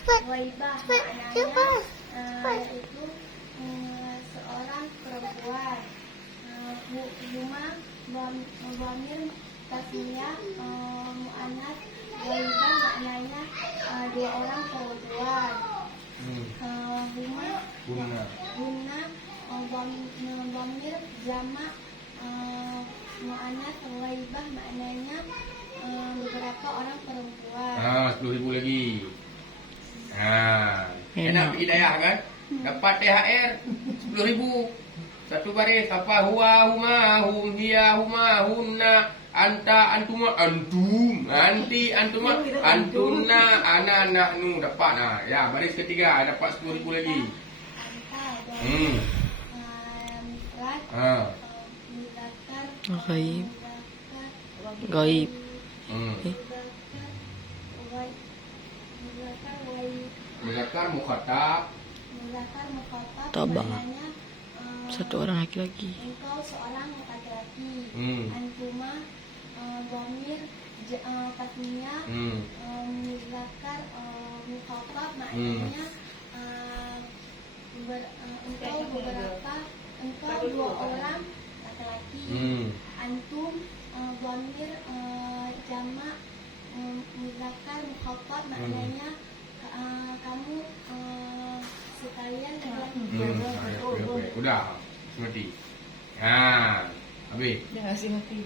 Waibah maknanya yaitu seorang perempuan. Huma dhamir tasniyah muannats. Waibah maknanya dua orang perempuan. Hunna dhamir jamak muannats. Waibah maknanya beberapa orang perempuan. 10.000 lagi. Enak hidayah kan? Dapat THR 10.000. Satu baris apa? Huwa, huma, hum, hiya, huma, hunna, anta, antuma, antum, anti, antuma, antunna, ana, nahnu. Dapat. Ya, baris ketiga dapat 10.000 lagi. Gaib. Gaib. Muzakkar mukhatab. Tabak. Satu orang laki-laki. Engkau seorang laki-laki. Antuma dhamir tasniyah muzakkar mukhatab maknanya engkau dua orang laki-laki. Antum dhamir jamak muzakkar mukhatab maknanya kamu sekalian dengan Udah, mati. Habis. mati.